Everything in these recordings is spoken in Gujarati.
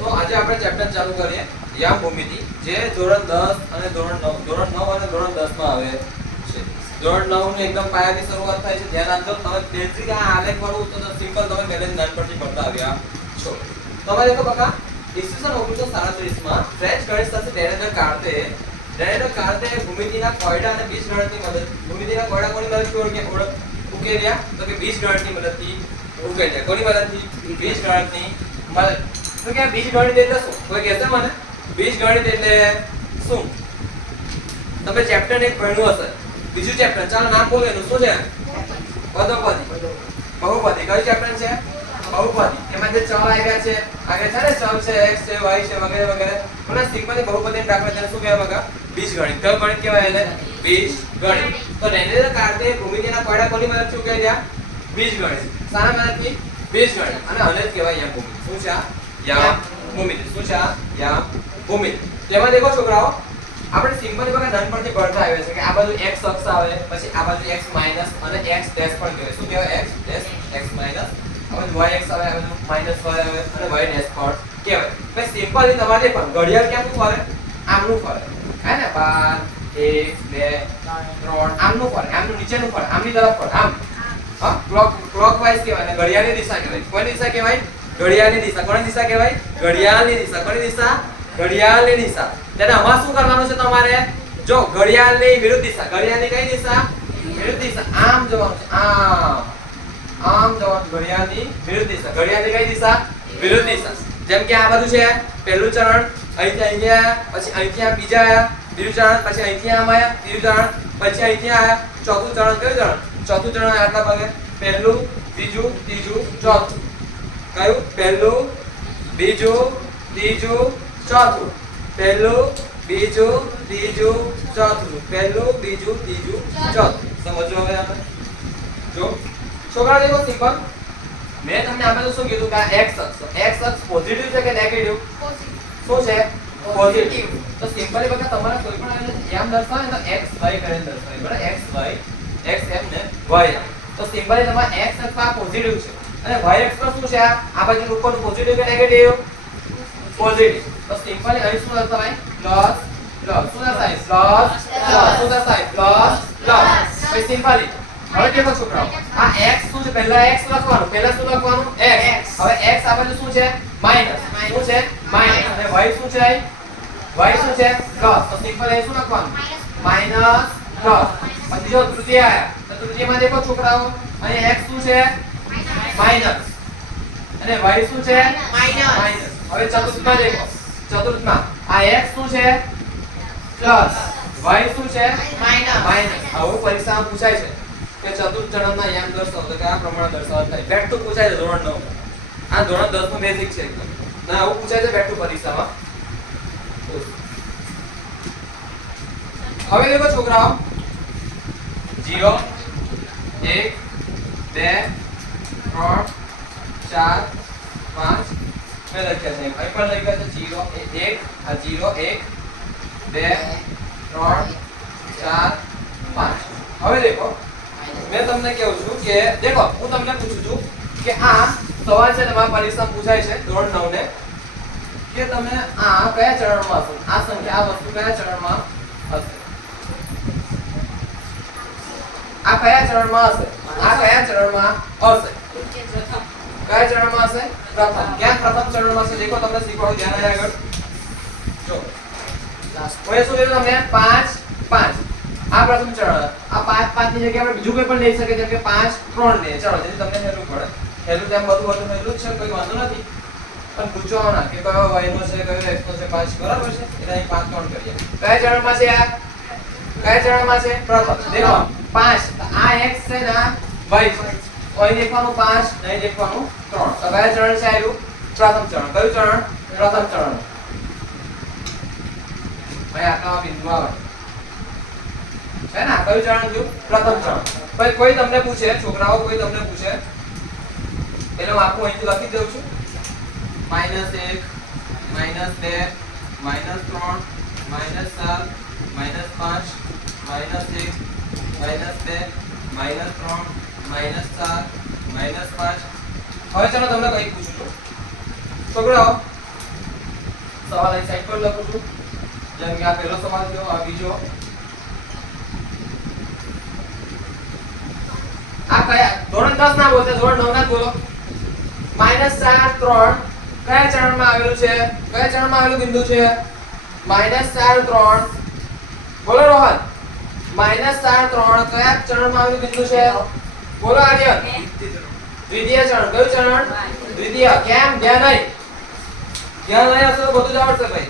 તો આજે આપણે ચેપ્ટર ચાલુ કરીએ યામ ભૂમિતિ, જે ધોરણ 10 અને ધોરણ 9 ધોરણ 9 અને ધોરણ 10 માં આવે છે. ધોરણ 9 ની એકદમ પાયાની શરૂઆત થાય છે. ધ્યાન આપજો, તમે બેઝિક આ આલેખ વાળું તો સિમ્પલ તમે પહેલેથી નાનપણથી ભણતા આવ્યા છો. તમારે દેખો બકા ઈસવીસન 1937 માં ફ્રેન્ચ ગણિતશાસ્ત્રી ડેરેનર કાર્તે ડેરેનર કાર્તે ભૂમિતિના કોયડા અને બીજગણિતની મદદ, ભૂમિતિના કોયડા કોની મદદથી ઓળખે ઉકેલ્યા તો કે બીજગણિતની મદદથી ઉકેલ્યા કોની મદદથી? બીજગણિતની મદદ. તો કે બીજ ગણિત એટલે શું? કોઈ કહેશે મને બીજગણિત એટલે શું? તમે ચેપ્ટર એક ભણ્યું હશે. બીજું ચેપ્ટર ચાલો નામ બોલે એનું. શું છે? પદોપદી. બહુપદી. કયું ચેપ્ટર છે? બહુપદી. એમાં જે ચલ આવ્યા છે આગળ છે ને ચલ છે x છે y છે, વગેરે વગેરે. પણ સિમ્પલી બહુપદી દાખલા તેને શું કહેવાય બકા બીજગણિત કયું ગણિત કહેવાય એટલે બીજ ગણિત. તો રેન્ડર કાર્તે ભૂમિતિના પાડા કોની મદદ શું કહે છે બીજ ગણિત. સારા મદદથી? બીજગણિત અને આને જ કહેવાય અહીંયા ભૂમિતિ શું છે આ? યામ ભૂમિતિ શું છે? યામ ભૂમિતિ તેમાં દેખો છોકરાઓ, આપણે સિમ્પલ બગા નાનપણથી ભણતા આવ્યા છે કે આ બાજુ x અક્ષ આવે, પછી આ બાજુ x માઇનસ અને x ડેશ પણ કહેવાય. શું કહેવાય? x ડેશ x માઇનસ હવે y x આવે, આ બાજુ y આવે અને y ડેશ પણ કહેવાય. પછી સિમ્પલી તમારે પણ ઘડિયાળ કેમનું ફરે? આમનું ફરે. હે ને? બાર, એક, બે, ત્રણ. આમનું ફરે. આમનું નીચેનું ફરે. આમની તરફ ફરે. આમ. હા? ક્લોક ક્લોકવાઇઝ કહેવાય અને ઘડિયાળની દિશા કહેવાય. કોઈ દિશા કહેવાય? ઘડિયાળની દિશા. કોની દિશા કહેવાય? ઘડિયાળની દિશા. કોની દિશા? ઘડિયાળની દિશા. તેને આમાં શું કરવાનું છે તમારે? જો ઘડિયાળની વિરુદ્ધ દિશા. ઘડિયાળની કઈ દિશા? વિરુદ્ધ દિશા. આમ જવાનું છે. આમ. આમ જવાનું ઘડિયાળની વિરુદ્ધ દિશા. ઘડિયાળની કઈ દિશા? વિરુદ્ધ દિશા. જેમ કે આ બધું છે. પહેલું ચરણ અહીંથી અહીંયા પછી અહીંથી આ બીજા આવ્યા બીજું ચરણ, પછી અહીંથી આમ આવ્યા ત્રીજું ચરણ, પછી અહીંથી આયા, ચોથું ચરણ, કયું ચરણ? ચોથું ચરણ આટલા ભાગે. પહેલું બીજું ત્રીજું, ચોથું. કયું? પહેલું બીજું ત્રીજું ચોથું. પહેલું બીજું ત્રીજું ચોથું. પહેલું બીજું ત્રીજું ચોથું. સમજો હવે આપણે? જો. છોકરા દેખો સિમ્પલ. મેં તમને આપેલું શું કીધું કે x અક્ષ. x અક્ષ પોઝિટિવ છે કે નેગેટિવ શું છે? પોઝિટિવ તો સિમ્પલી બકા તમારે કોઈ પણ એમ દર્શાવે તો x y કરીને દર્શાવે. બરાબર? x y x એમ ને y. તો સિમ્પલી તમારા x અક્ષ પોઝિટિવ છે. અને y અક્ષ પર શું છે? આ બાજુ ઉપર પોઝિટિવ કે નેગેટિવ પોઝિટિવ તો સિમ્પલી અહીં શું દર્શાવાય પ્લસ પ્લસ શું દર્શાય પ્લસ પ્લસ શું દર્શાય પ્લસ પ્લસ સિમ્પલી હવે કેવો છોકરાઓ? આ x શું છે? પહેલા x લખવાનું. પહેલા શું લખવાનું? X. હવે x આ બાજુ શું છે? માઇનસ શું છે? માઇનસ અને y શું છે y શું છે? પ્લસ તો સિમ્પલ અહીં શું લખવાનું? માઇનસ પ્લસ પછી જો તૃતીય આયા તો તૃતીયમાં દેખો છોકરાઓ અહીં x શું છે? માઇનસ અને y શું છે? માઇનસ હવે ચતુર્થમાં દેખો. ચતુર્થમાં. આ x શું છે? પ્લસ y શું છે? માઇનસ આવું પરીક્ષામાં પૂછાય છે કે ચતુર્થ ચરણમાં યામ દર્શાવો તો કયા પ્રમાણે દર્શાવો થાય. બેટ તો પૂછાય છે ધોરણ 9 આ ધોરણ 10 નું બેઝિક છે એકદમ. ના આવું પૂછાય છે બેટ ટુ પરીક્ષામાં. હવે દેખો છોકરાઓ. 0 1 2 3 4 5 મેં લખ્યા છે. અહીં પણ લખ્યા છે 0 1 આ 0 1 2 3 4 5 હવે દેખો, મેં તમને કહું છું કે, દેખો, હું તમને પૂછું છું કે આ સવાલ છે તમારા પરીક્ષામાં પૂછાય છે, ધોરણ નવ ને કે તમે આ કયા ચરણમાં હશો? આ સંખ્યા, આ વસ્તુ કયા ચરણમાં હશે? આ કયા ચરણમાં હશે? આ કયા ચરણમાં હશે? કયા ચરણમાં હશે? પ્રથમ. ક્યાં પ્રથમ ચરણમાં હશે? દેખો, તમને શીખવાડું. ધ્યાન આવે આગળ. જો. ઓય શું કીધું તમને? 5 5 આ પ્રથમ ચરણ. આ પાંચ પાંચની જગ્યાએ આપણે બીજું કોઈ પણ લઈ શકીએ, જેમ કે પાંચ, ત્રણ લે ચલો, જેથી તમને હેલું પડે. હેલું તેમ બધું બધું હેલું છે, કોઈ વાંધો નથી. પણ પૂછવાના કે કયો y નો છે, કયો x નો છે, પાંચ બરાબર છે? એટલે અહીં પાંચ, ત્રણ કરીએ. કયા ચરણમાં છે આ? કયા ચરણમાં છે? પ્રથમ. દેખો. પાંચ. આ x છે ને આ y છે. અહીં દેખવાનું પાંચ, અહીં દેખવાનું ત્રણ. તો કયા ચરણ છે આવ્યું પ્રથમ ચરણ. કયું ચરણ? પ્રથમ ચરણ. છોકરાઓ હું આખું અહીંથી લખી દઉં છું. માઇનસ એક, માઇનસ બે, માઇનસ ત્રણ, માઇનસ સાત માઇનસ પાંચ, માઇનસ એક, માઇનસ બે, માઇનસ ત્રણ માઇનસ ચાર માઇનસ પાંચ. હવે ચાલો તમને કંઈક પૂછું છું. છોકરાઓ સવાલ અહીં સાઈડ પર લખું છું. જેમ કે આ પહેલો સવાલ થયો, આ બીજો. આ કયા? ધોરણ 10 ના બોલતા, ધોરણ 9 ના બોલો. માઇનસ ચાર, ત્રણ. કયા ચરણમાં આવેલું છે? કયા ચરણમાં આવેલું બિંદુ છે? માઇનસ ચાર, ત્રણ. બોલો રોહન. માઇનસ ચાર, ત્રણ. કયા ચરણમાં આવેલું બિંદુ છે? બોલો આર્ય દ્વિતીય ચરણ. કયું ચરણ? દ્વિતીય. કેમ? ધ્યાન નહીં. ધ્યાન નહીં હશે બધું જ આવડશે ભાઈ.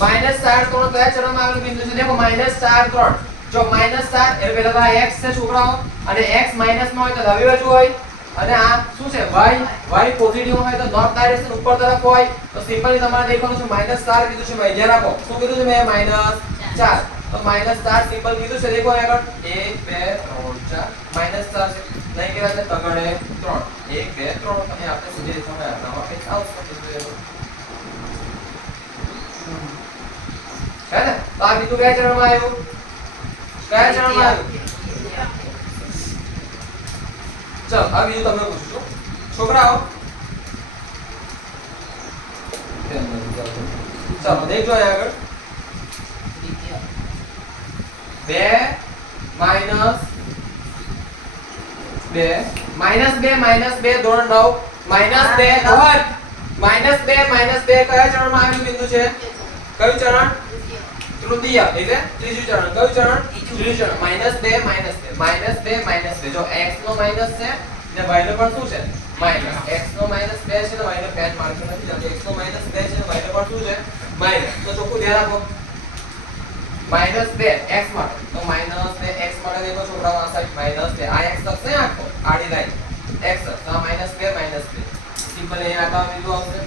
માઇનસ ચાર ત્રણ કયા ચરણમાં આવેલું બિંદુ છે? દેખો માઇનસ ચાર ત્રણ. જો માઇનસ ચાર, એટલે પેલા આ x છે છોકરાઓ, અને એક્સ માઇનસમાં હોય તો ડાબી બાજુ હોય. અને આ શું છે? Y y પોઝિટિવ હોય તો નોર્થ ડાયરેક્શન ઉપર તરફ હોય. તો સિમ્પલી તમારે દેખવાનું છે માઇનસ ચાર કીધું છે, ભાઈ. ધ્યાન રાખો શું કીધું છે મેં? માઇનસ ચાર. તો માઇનસ ચાર સિમ્પલ કીધું છે. દેખો આગળ. એક, બે, ત્રણ, ચાર. માઇનસ ચાર છે. નહીં કહેવાય છે, તગડે ત્રણ. એક, બે, ત્રણ. અને આપણે સીધી રેખામાં આટલામાં કંઈક આવશે કીધું ને? તો આ બીજું કયા ચરણમાં આવ્યું? કયા ચરણમાં આવ્યું? ચલો, આ બીજું તમને પૂછું. છું છોકરાઓ. ચાલો, દેખજો આગળ. બે માઇનસ બે. માઇનસ બે માઇનસ બે ધોરણ નવ. માઇનસ બે ધોરણ બે માઇનસ બે કયા ચરણમાં આવેલું બિંદુ છે? કયું ચરણ? તૃતીય. એટલે ત્રીજું ચરણ. કયું ચરણ? ત્રીજું ચરણ. માઇનસ બે માઇનસ બે. માઇનસ બે માઇનસ બે. જો x નો માઇનસ છે ને y નો પણ શું છે? માઇનસ. x નો માઇનસ બે છે ને y નો પેન માર્ક નથી. એટલે x નો માઇનસ બે છે ને y નો પણ શું છે? માઇનસ. તો ચોખ્ખું ધ્યાન રાખો માઇનસ બે x માટે. તો માઇનસ 2 x માટે દેખો છોકરાઓ આ સાઈડ માઇનસ બે. આ x થશે આખો આડી લાઈન. x તો આ માઇનસ 2 માઇનસ 2 સિમ્પલ એ આખા બીજું આવશે.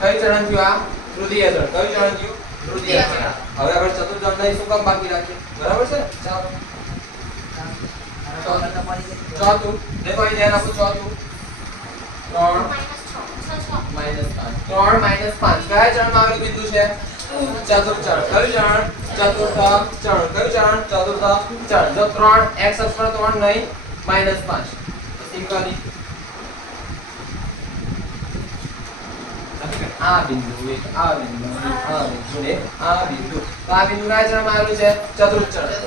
કઈ ચરણ થયું આ? તૃતીય ચરણ. કયું ચરણ થયું? તૃતીય ચરણ. હવે આપણે ચતુર્થ ચરણ શું કામ બાકી રાખીએ બરાબર છે? ચાલો. ચોથું. દેખો અહીં ધ્યાન આપો ચોથું. ત્રણ. ત્રણ માઇનસ પાંચ. કયા ચરણમાં આવેલું બિંદુ છે? ચતુર્થ ચરણ. કયું ચરણ? ચતુર્થ ચરણ. કયું ચરણ? ચતુર્થ ચરણ. જો ત્રણ x અક્ષ પર ત્રણ નહીં માઇનસ પાંચ. સિમ્પલી આ બિંદુ એક આ બિંદુ આ બિંદુ એક આ બિંદુ. તો આ બિંદુ કયા ચરણમાં આવેલું છે? ચતુર્થ ચરણ.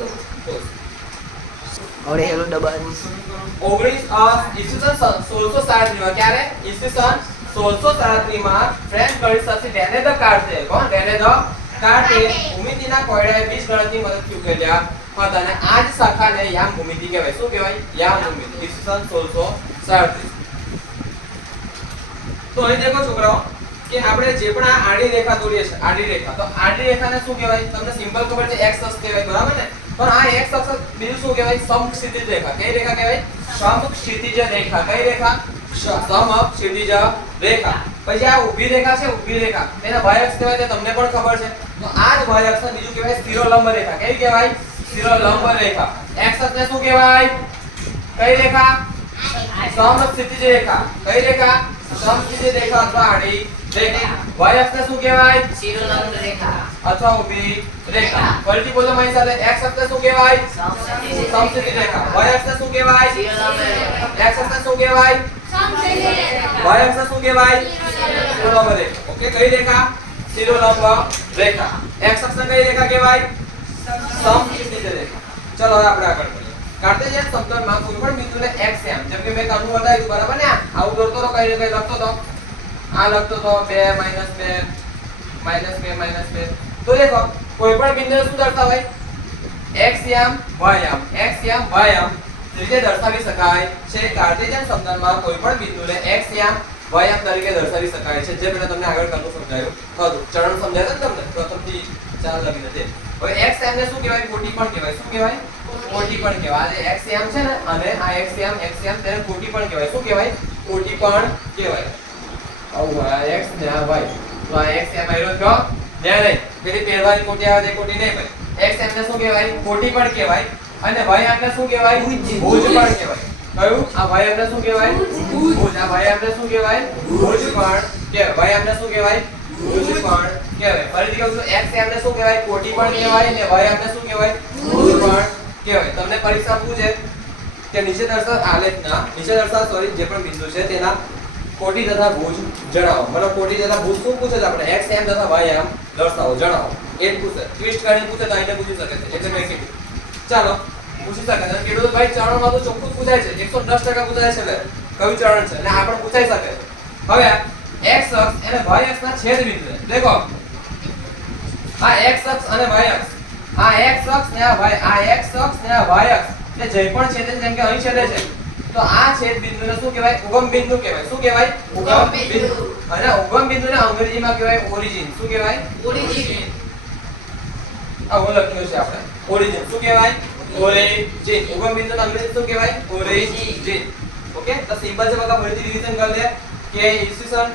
હવે હેલો ઓગણીસ અ, ઈસવીસન સોળસો સાડત્રીસ ક્યારે? ઈસવીસન સોળસો સાડત્રીસમાં ફ્રેન્ચ ગણિતશાસ્ત્રી રેને ધ કાર્ટે કોણ રેને ધ કાર્ટે ભૂમિતિના કોયડાએ બીજ ગણતરી મદદથી ઉકેલ્યા હતા અને આ જ શાખાને યામ ભૂમિતિ કહેવાય. શું કહેવાય? યામ ભૂમિતિ. ઈસવીસન સોળસો સાડત્રીસ. તો અહીં દેખો છોકરાઓ કે આપણે જે પણ આ આડી રેખા દોરીએ છીએ આડી રેખા તો આડી રેખાને શું કહેવાય? તમને સિમ્પલ ખબર છે x અક્ષ કહેવાય બરાબર ને? પણ આ x અક્ષ બીજું શું કહેવાય? સમક્ષિતિજ રેખા. કઈ રેખા કહેવાય? સમક્ષિતિજ રેખા. કઈ રેખા? સમક્ષિતિજ રેખા. પછી આ ઊભી રેખા છે ઊભી રેખા. એને y અક્ષ કહેવાય તે તમને પણ ખબર છે. તો આ જ અક્ષ બીજું કહેવાય સ્થિરોલંબ રેખા. કઈ કહેવાય? સ્થિરોલંબ રેખા. એક્સ અક્ષને શું કહેવાય? કઈ રેખા? સમક્ષિતિજ રેખા. કઈ રેખા? સમક્ષિતિજ રેખા અથવા આડી રેખા. વાય અક્ષને શું કહેવાય? શિરોલંબ રેખા. અથવા ઊભી રેખા. ફરીથી બોલો મારી સાથે. X અક્ષને શું કહેવાય? સમ સમક્ષિતિજ રેખા. Y અક્ષને શું કહેવાય? શિરોલંબ રેખા. X અક્ષને શું કહેવાય? Y અક્ષર શું કહેવાય? શિરોલંબ રેખા ઓકે કઈ રેખા? શિરોલંબ રેખા. એક્સ અક્ષને કઈ રેખા કહેવાય? સમક્ષિતિજ રેખા. ચલો, હવે આપણે આગળ કરીએ કાર્ટેશિયન સમતલમાં કોઈ પણ બિંદુને x એમ, જેમ કે મેં તમને બતાવ્યું, બરાબર ને? આવું દોરતો તો કઈ કઈ લખતો તો? આ લખતો તો 2 માઇનસ 2 માઇનસ 2 માઇનસ 2 તો દેખો કોઈ પણ બિંદુને શું દર્શાવાય? X યામ, y યામ. X યામ, y યામ. રીતે દર્શાવી શકાય છે કાર્ટેશિયન સમતલમાં કોઈ પણ બિંદુને x યામ y તરીકે દર્શાવી શકાય છે. જે મેં તમને આગળ કરતો સમજાયું. હતું. ચરણ સમજાયું તમને? પ્રથમથી ચાર લગીને તે હવે x યામ ને શું કહેવાય? કોટી પણ કહેવાય. શું કહેવાય? કોટી પણ કહેવાય. આ જે x યામ છે ને, અને આ x યામ x યામ તેને કોટી પણ કહેવાય. શું કહેવાય? કોટી પણ કહેવાય. આવું આ x ને આ y. તો આ x યામ આવ્યો તો ને નહીં. પેલી પહેરવાની કોટી આવે તે કોટી નહીં ભાઈ x યામ ને શું કહેવાય? કોટી પણ કહેવાય. અને ભાઈ શું કહેવાય? ભુજ. પણ કહેવાય. કયું? આ ભાઈ શું કહેવાય? ભુજ. આ ભાઈ આપણે શું કહેવાય? ભુજ પણ કહેવાય. ભાઈ શું કહેવાય? ભુજ પણ કહેવાય. ફરીથી કહું છું એક્સ યામ શું કહેવાય? કોટી પણ કહેવાય ને ભાઈ આપણે શું કહેવાય? ભુજ પણ કહેવાય. તમને પરીક્ષા પૂછે કે નીચે દર્શાવ આલેખના નીચે દર્શાવ સોરી જે પણ બિંદુ છે તેના કોટી તથા ભુજ જણાવો. મતલબ કોટી તથા ભુજ શું પૂછે છે આપણે? એક્સ એમ તથા વાય એમ દર્શાવો જણાવો. એ પૂછે. ટ્વિસ્ટ કરીને પૂછે તો આઈને પૂછી શકે છે. એટલે મેં કીધું. ચાલો પૂછી શકે છે કીધું ભાઈ ચરણમાં તો ચોખ્ખું પૂછાય છે. 110% પૂછાય છે કયું ચરણ છે? અને આ પણ પૂછાઈ શકે. હવે x અક્ષ અને y અક્ષના છેદ બિંદુ દેખો. આ x અક્ષ અને y અક્ષ. આ x અક્ષ ને આ y આ x અક્ષ ને આ y અક્ષ. એટલે જે પણ છેદે છે જેમ કે અહીં છેદે છે. તો આ છેદ બિંદુને શું કહેવાય? ઉગમ બિંદુ કહેવાય. શું કહેવાય? ઉગમ બિંદુ. અને ઉગમ બિંદુને અંગ્રેજીમાં કહેવાય ઓરિજિન શું કહેવાય? ઓરિજિન આ હું લખ્યું છે આપણે. ઓરિજિન શું કહેવાય? ઓરિજિન ઉગમ બિંદુને અંગ્રેજી શું કહેવાય? Origin okay? તો સિમ્પલ છે બધા ફરીથી રિવિઝન કરી લે કે ઈસવીસન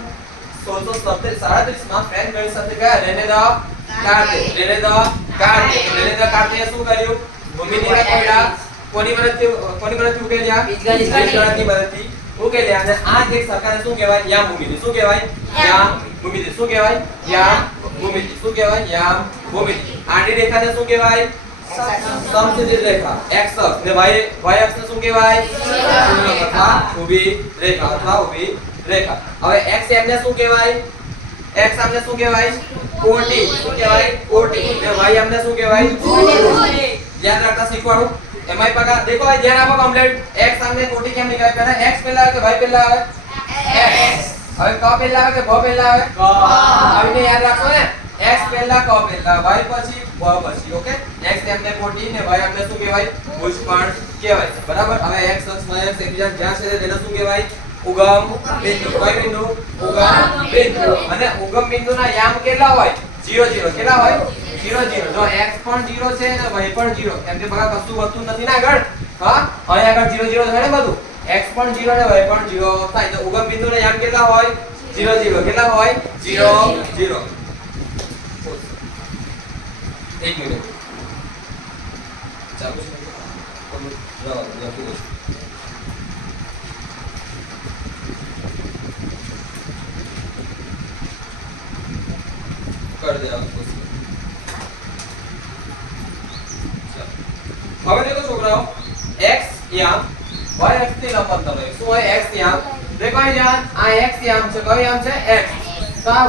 1637 માં ફ્રેન્ચ ગણિત સાથે ગયા. રેને દ કાર્તે. રેને દ કાર્તે. રેને દ કાર્તે શું કર્યું? ભૂમિતિના કોયડા કોની મદદથી કોની મદદથી ઉકેલ્યા? બીજગણિત. બીજગણિતની મદદથી ઉકેલ્યા. અને આ જે એક સરકારને શું કહેવાય? યામ ભૂમિતિ શું કહેવાય? યામ ભૂમિતિ શું કહેવાય? યામ ભૂમિતિ શું કહેવાય? યામ ભૂમિતિ આડી રેખાને શું કહેવાય? સમક્ષિતિજ રેખા x અક્ષ ને y y અક્ષને શું કહેવાય રેખા. અથવા ઊભી રેખા અથવા ઊભી રેખા હવે x એમને શું કહેવાય x આમને શું કહેવાય કોટી શું કહેવાય કોટી ને y? આમને શું કહેવાય યાદ રાખતા શીખવાડું એમાંય પગા દેખો ભાઈ ધ્યાન આપો કમ્પ્લીટ x સામે કોટી કેમ નીકળે પહેલા x પહેલા આવે કે y પહેલા આવે x હવે ક પહેલા આવે કે ભ પહેલા આવે ક આવીને યાદ રાખો ને x પહેલા, ક પહેલા y પછી, વ પછી, ઓકે? X એમને કોટી ને y એમને શું કહેવાય? ભુજ કહેવાય બરાબર? હવે x અક્ષ y અક્ષ એકબીજા જ્યાં છે તેને શું કહેવાય? ઉગમ બિંદુ. કઈ બિંદુ? ઉગમ બિંદુ. અને ઉગમ બિંદુના યામ કેટલા હોય? 0 0 કેટલા હોય? 0 0 જો x પણ 0 છે અને y પણ 0 કેમ કે બગા કશું વધતું નથી ના આગળ? હા? અહીં આગળ 0 0 થાય ને બધું? x પણ 0 અને y પણ 0 થાય. તો ઉગમ બિંદુના યામ કેટલા હોય? 0 0 કેટલા હોય? 0 0 એક દેખો છોકરાઓ, x યામ y અક્ષથી શું હોય x યામ? દેખો અહીં ધ્યાન, આ x યામ છે, કયો યામ છે? x. તો આ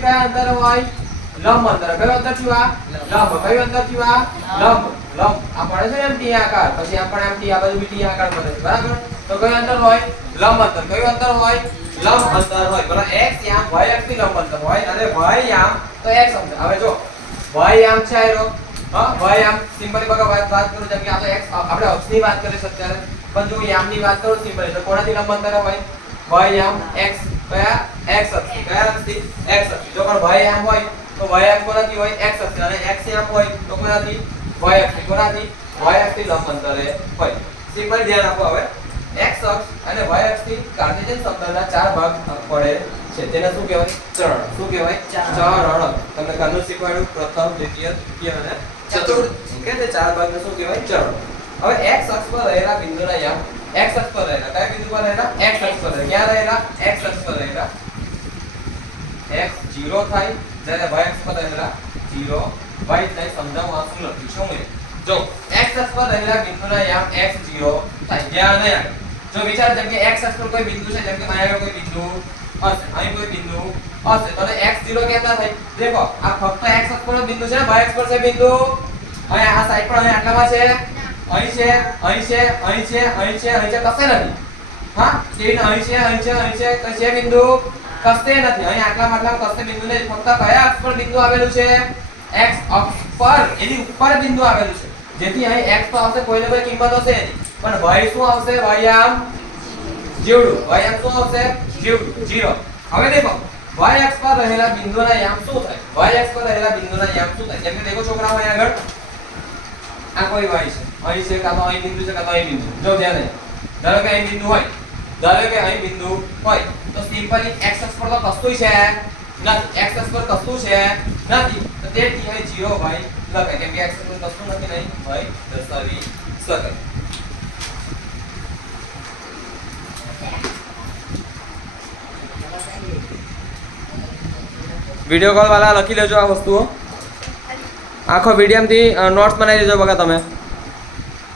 કયા અંતર હોય? લંબ અંતર કયો અંતર થયું આ? લંબ. કયો અંતર થયું આ? લંબ. લંબ. આ પડે છે ને એમ ટી આકાર. પછી આ પણ એમ ટી, આ બાજુ ટી આકાર પડે છે. બરાબર? તો કયો અંતર હોય? લંબ અંતર. કયું અંતર હોય? લંબ અંતર હોય. બરાબર? x યામ y અક્ષથી લંબ અંતર હોય. અને y યામ તો x અંતર. હવે જો. y યામ છે આયરો. હા? y યામ સિમ્પલી બગા વાત વાત કરું જેમ કે આપણે x આપણે અક્ષની વાત કરીએ અત્યારે. પણ જો યામની વાત કરું સિમ્બલ તો કોનાથી લંબ અંતર હોય? y યામ x, કયા? x અક્ષથી કયા અક્ષથી x અક્ષથી જો પણ y યામ હોય તો y અક્ષ કોનાથી હોય? x અક્ષ. અને x યામ હોય? તો કોનાથી? y અક્ષ. કોનાથી? y અક્ષથી લંબ અંતરે હોય. સિમ્પલ ધ્યાન આપો હવે. x અક્ષ અને y અક્ષથી કાર્ટેશિયન સમતલના ચાર ભાગ પડે છે. તેને શું કહેવાય? ચરણ. શું કહેવાય? ચરણ. તમને કાનું શીખવાડ્યું? પ્રથમ દ્વિતીય તૃતીય અને ચતુર્થ. કે તે ચાર ભાગને શું કહેવાય? ચરણ. હવે x અક્ષ પર રહેલા બિંદુના યામ. x અક્ષ પર રહેલા. કયા બિંદુ પર રહેલા? x અક્ષ પર રહેલા. ક્યાં રહેલા? x અક્ષ પર રહેલા. x 0 થાય, જ્યારે y અક્ષ પર રહેલા જીરો, y થાય, સમજાવું આ શું લખી છે? હું જો x અક્ષ પર રહેલા બિંદુના યામ x જીરો થાય અને જો વિચાર જેમ કે x અક્ષ પર કોઈ બિંદુ છે, જેમ કે અહીંયા કોઈ બિંદુ હશે, અહીં કોઈ બિંદુ હશે, તો x જીરો કેમ થાય? દેખો, આ ફક્ત x અક્ષ પર બિંદુ છે ને, y અક્ષ પર છે બિંદુ? અહીં આ સાઈડ પર અહીં આટલામાં છે? અહીં છે અહીં છે અહીં છે અહીં છે અહીં છે, કશે નથી. હા તે અહીં છે અહીં છે અહીં છે કશે બિંદુ? કશે નથી. અહીં આટલા માટલા કશે બિંદુ નહીં. ફક્ત કયા અક્ષ પર બિંદુ આવેલું છે? X અક્ષ પર. એની ઉપર બિંદુ આવેલું છે. જેથી અહીં x તો આવશે, કોઈને કોઈ કિંમત હશે પણ y શું આવશે? Y આમ જીવડું. Y આમ શું આવશે? જીવડું. 0 હવે દેખો. Y અક્ષ પર રહેલા બિંદુના યામ શું થાય? Y અક્ષ પર રહેલા બિંદુના યામ શું થાય? જેમ કે દેખો છોકરાઓ અહીં આગળ. આ કોઈ y છે? અહીં છે કાં તો અહીં બિંદુ છે, કાં તો અહીં બિંદુ. જો ધ્યાન દે. ધારો કે અહીં બિંદુ હોય. ધારો કે અહીં બિંદુ હોય. તો સિમ્પલી x અક્ષ પર તો કશું છે? નથી. x અક્ષ પર કશું છે? નથી. તો તેથી અહીં 0 y લખાય કેમ કે x અક્ષ પર કશું નથી નહીં? y દર્શાવી શકાય. વીડિયો કોલ વાળા લખી લેજો આ વસ્તુઓ. આખો વિડીયમથી નોટ્સ બનાવી દેજો બગા તમે.